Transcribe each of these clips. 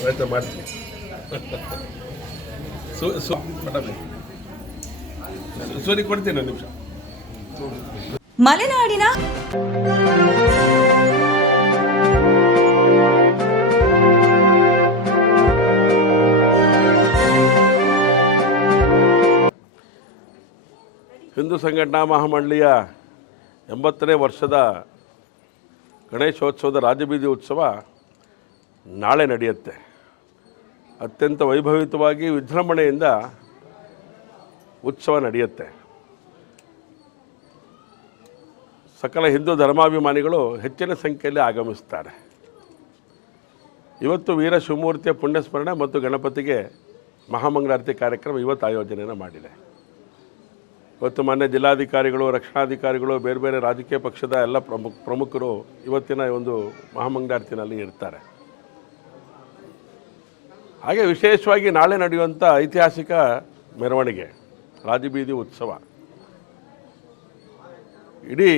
ಪ್ರಯತ್ನ ಮಾಡ್ತೀನಿ. ಸೂರಿ ಕೊಡ್ತೀನಿ ಒಂದು ನಿಮಿಷ. ಮಲೆನಾಡಿನ ಹಿಂದೂ ಸಂಘಟನಾ ಮಹಾಮಂಡಳಿಯ 80ನೇ ವರ್ಷದ ಗಣೇಶೋತ್ಸವದ ರಾಜಬೀದಿ ಉತ್ಸವ ನಾಳೆ ನಡೆಯುತ್ತೆ. ಅತ್ಯಂತ ವೈಭವಿತವಾಗಿ ವಿಜೃಂಭಣೆಯಿಂದ ಉತ್ಸವ ನಡೆಯುತ್ತೆ. ಸಕಲ ಹಿಂದೂ ಧರ್ಮಾಭಿಮಾನಿಗಳು ಹೆಚ್ಚಿನ ಸಂಖ್ಯೆಯಲ್ಲಿ ಆಗಮಿಸ್ತಾರೆ. ಇವತ್ತು ವೀರ ಶಿವಮೂರ್ತಿಯ ಪುಣ್ಯಸ್ಮರಣೆ ಮತ್ತು ಗಣಪತಿಗೆ ಮಹಾಮಂಗಳಾರತಿ ಕಾರ್ಯಕ್ರಮ ಇವತ್ತು ಆಯೋಜನೆಯನ್ನು ಮಾಡಿದೆ. ಇವತ್ತು ಮಾನ್ಯ ಜಿಲ್ಲಾಧಿಕಾರಿಗಳು, ರಕ್ಷಣಾಧಿಕಾರಿಗಳು, ಬೇರೆ ಬೇರೆ ರಾಜಕೀಯ ಪಕ್ಷದ ಎಲ್ಲ ಪ್ರಮುಖರು ಇವತ್ತಿನ ಒಂದು ಮಹಾಮಂಗಳಾರತಿನಲ್ಲಿ ಇರ್ತಾರೆ. ಹಾಗೆ ವಿಶೇಷವಾಗಿ ನಾಳೆ ನಡೆಯುವಂಥ ಐತಿಹಾಸಿಕ ಮೆರವಣಿಗೆ ರಾಜಬೀದಿ ಉತ್ಸವ ಇಡೀ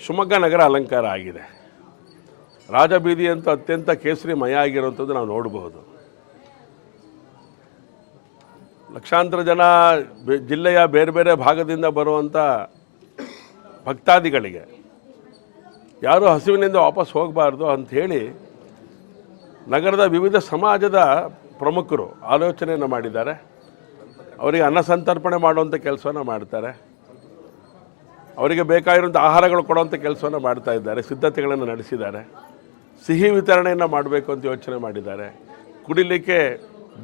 ಶಿವಮೊಗ್ಗ ನಗರ ಅಲಂಕಾರ ಆಗಿದೆ. ರಾಜಬೀದಿ ಅಂತೂ ಅತ್ಯಂತ ಕೇಸರಿಮಯ ಆಗಿರುವಂಥದ್ದು ನಾವು ನೋಡಬಹುದು. ಲಕ್ಷಾಂತರ ಜನ ಜಿಲ್ಲೆಯ ಬೇರೆ ಬೇರೆ ಭಾಗದಿಂದ ಬರುವಂಥ ಭಕ್ತಾದಿಗಳಿಗೆ ಯಾರೂ ಹಸಿವಿನಿಂದ ವಾಪಸ್ ಹೋಗಬಾರ್ದು ಅಂಥೇಳಿ ನಗರದ ವಿವಿಧ ಸಮಾಜದ ಪ್ರಮುಖರು ಆಲೋಚನೆಯನ್ನು ಮಾಡಿದ್ದಾರೆ. ಅವರಿಗೆ ಅನ್ನ ಸಂತರ್ಪಣೆ ಮಾಡುವಂಥ ಕೆಲಸವನ್ನು ಮಾಡ್ತಾರೆ. ಅವರಿಗೆ ಬೇಕಾಗಿರುವಂಥ ಆಹಾರಗಳು ಕೊಡುವಂಥ ಕೆಲಸವನ್ನು ಮಾಡ್ತಾ ಇದ್ದಾರೆ. ಸಿದ್ಧತೆಗಳನ್ನು ನಡೆಸಿದ್ದಾರೆ. ಸಿಹಿ ವಿತರಣೆಯನ್ನು ಮಾಡಬೇಕು ಅಂತ ಯೋಚನೆ ಮಾಡಿದ್ದಾರೆ. ಕುಡಿಲಿಕ್ಕೆ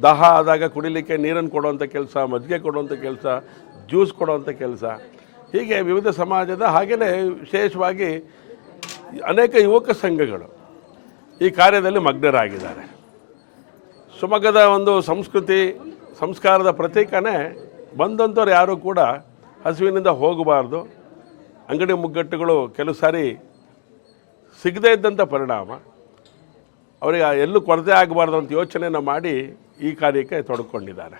ದಾಹ ಆದಾಗ ಕುಡಿಲಿಕ್ಕೆ ನೀರನ್ನು ಕೊಡುವಂಥ ಕೆಲಸ, ಮಜ್ಜಿಗೆ ಕೊಡುವಂಥ ಕೆಲಸ, ಜ್ಯೂಸ್ ಕೊಡುವಂಥ ಕೆಲಸ, ಹೀಗೆ ವಿವಿಧ ಸಮಾಜದ ಹಾಗೆಯೇ ವಿಶೇಷವಾಗಿ ಅನೇಕ ಯುವಕ ಸಂಘಗಳು ಈ ಕಾರ್ಯದಲ್ಲಿ ಮಗ್ನರಾಗಿದ್ದಾರೆ. ಶಿವಮೊಗ್ಗದ ಒಂದು ಸಂಸ್ಕೃತಿ ಸಂಸ್ಕಾರದ ಪ್ರತೀಕನೇ ಬಂದಂಥವ್ರು ಯಾರೂ ಕೂಡ ಹಸಿವಿನಿಂದ ಹೋಗಬಾರ್ದು. ಅಂಗಡಿ ಮುಗ್ಗಟ್ಟುಗಳು ಕೆಲವು ಸಾರಿ ಸಿಗದೇ ಇದ್ದಂಥ ಪರಿಣಾಮ ಅವರಿಗೆ ಎಲ್ಲೂ ಕೊರತೆ ಆಗಬಾರ್ದು ಅಂತ ಯೋಚನೆಯನ್ನು ಮಾಡಿ ಈ ಕಾರ್ಯಕ್ಕೆ ತೊಡಕೊಂಡಿದ್ದಾರೆ.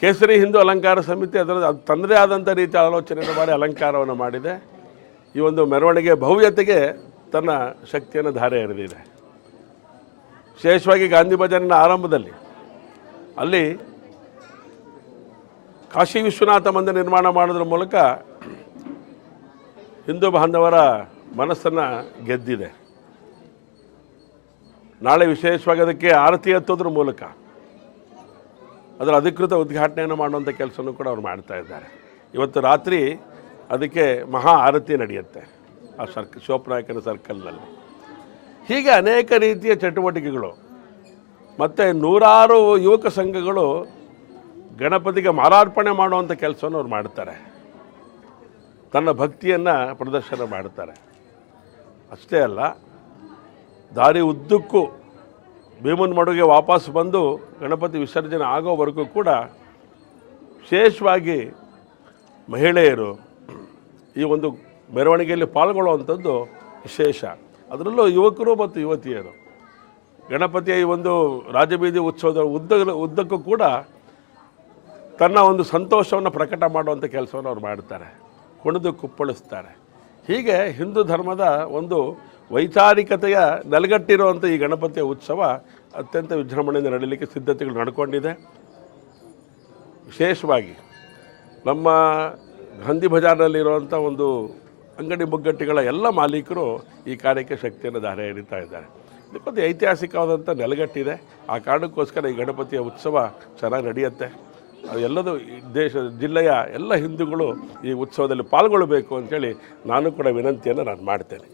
ಕೇಸರಿ ಹಿಂದೂ ಅಲಂಕಾರ ಸಮಿತಿ ಅದರ ತನ್ನದೇ ಆದಂಥ ರೀತಿಯ ಆಲೋಚನೆಯನ್ನು ಮಾಡಿ ಅಲಂಕಾರವನ್ನು ಮಾಡಿದೆ. ಈ ಒಂದು ಮೆರವಣಿಗೆ ಭವ್ಯತೆಗೆ ತನ್ನ ಶಕ್ತಿಯನ್ನು ಧಾರೆ ಎರೆದಿದೆ. ವಿಶೇಷವಾಗಿ ಗಾಂಧಿ ಭಜನಿನ ಆರಂಭದಲ್ಲಿ ಅಲ್ಲಿ ಕಾಶಿ ವಿಶ್ವನಾಥ ಮಂದಿರ ನಿರ್ಮಾಣ ಮಾಡೋದ್ರ ಮೂಲಕ ಹಿಂದೂ ಬಾಂಧವರ ಮನಸ್ಸನ್ನು ಗೆದ್ದಿದೆ. ನಾಳೆ ವಿಶೇಷವಾಗಿ ಅದಕ್ಕೆ ಆರತಿ ಎತ್ತೋದ್ರ ಮೂಲಕ ಅದರ ಅಧಿಕೃತ ಉದ್ಘಾಟನೆಯನ್ನು ಮಾಡುವಂಥ ಕೆಲಸನೂ ಕೂಡ ಅವ್ರು ಮಾಡ್ತಾ ಇದ್ದಾರೆ. ಇವತ್ತು ರಾತ್ರಿ ಅದಕ್ಕೆ ಮಹಾ ಆರತಿ ನಡೆಯುತ್ತೆ ಆ ಶಿವಪ್ಪನಾಯಕನ ಸರ್ಕಲ್ನಲ್ಲಿ. ಹೀಗೆ ಅನೇಕ ರೀತಿಯ ಚಟುವಟಿಕೆಗಳು ಮತ್ತು ನೂರಾರು ಯುವಕ ಸಂಘಗಳು ಗಣಪತಿಗೆ ಮಾಲಾರ್ಪಣೆ ಮಾಡುವಂಥ ಕೆಲಸವನ್ನು ಅವ್ರು ಮಾಡ್ತಾರೆ. ತನ್ನ ಭಕ್ತಿಯನ್ನು ಪ್ರದರ್ಶನ ಮಾಡ್ತಾರೆ. ಅಷ್ಟೇ ಅಲ್ಲ, ದಾರಿ ಉದ್ದಕ್ಕೂ ಭೀಮನ ಮಡುಗೆ ವಾಪಸ್ ಬಂದು ಗಣಪತಿ ವಿಸರ್ಜನೆ ಆಗೋವರೆಗೂ ಕೂಡ ವಿಶೇಷವಾಗಿ ಮಹಿಳೆಯರು ಈ ಒಂದು ಮೆರವಣಿಗೆಯಲ್ಲಿ ಪಾಲ್ಗೊಳ್ಳುವಂಥದ್ದು ವಿಶೇಷ. ಅದರಲ್ಲೂ ಯುವಕರು ಮತ್ತು ಯುವತಿಯರು ಗಣಪತಿಯ ಈ ಒಂದು ರಾಜಬೀದಿ ಉತ್ಸವದ ಉದ್ದಕ್ಕೂ ಕೂಡ ತನ್ನ ಒಂದು ಸಂತೋಷವನ್ನು ಪ್ರಕಟ ಮಾಡುವಂಥ ಕೆಲಸವನ್ನು ಅವ್ರು ಮಾಡ್ತಾರೆ. ಕುಣಿದು ಕುಪ್ಪಳಿಸ್ತಾರೆ. ಹೀಗೆ ಹಿಂದೂ ಧರ್ಮದ ಒಂದು ವೈಚಾರಿಕತೆಯ ನೆಲೆಗಟ್ಟಿರುವಂಥ ಈ ಗಣಪತಿಯ ಉತ್ಸವ ಅತ್ಯಂತ ವಿಜೃಂಭಣೆಯಿಂದ ನಡೀಲಿಕ್ಕೆ ಸಿದ್ಧತೆಗಳು ನಡ್ಕೊಂಡಿದೆ. ವಿಶೇಷವಾಗಿ ನಮ್ಮ ಗಾಂಧಿ ಬಜಾರ್ನಲ್ಲಿರುವಂಥ ಒಂದು ಅಂಗಡಿ ಮುಗ್ಗಟ್ಟುಗಳ ಎಲ್ಲ ಮಾಲೀಕರು ಈ ಕಾರ್ಯಕ್ಕೆ ಶಕ್ತಿಯನ್ನು ಧಾರೆ ಎರಿತಾ ಇದ್ದಾರೆ. ಇದಕ್ಕೊಂದು ಐತಿಹಾಸಿಕವಾದಂಥ ನೆಲೆಗಟ್ಟಿದೆ. ಆ ಕಾರಣಕ್ಕೋಸ್ಕರ ಈ ಗಣಪತಿಯ ಉತ್ಸವ ಚೆನ್ನಾಗಿ ನಡೆಯುತ್ತೆ. ಅದು ಎಲ್ಲದೂ ಜಿಲ್ಲೆಯ ಎಲ್ಲ ಹಿಂದೂಗಳು ಈ ಉತ್ಸವದಲ್ಲಿ ಪಾಲ್ಗೊಳ್ಳಬೇಕು ಅಂಥೇಳಿ ನಾನು ಕೂಡ ವಿನಂತಿಯನ್ನು ನಾನು ಮಾಡ್ತೇನೆ.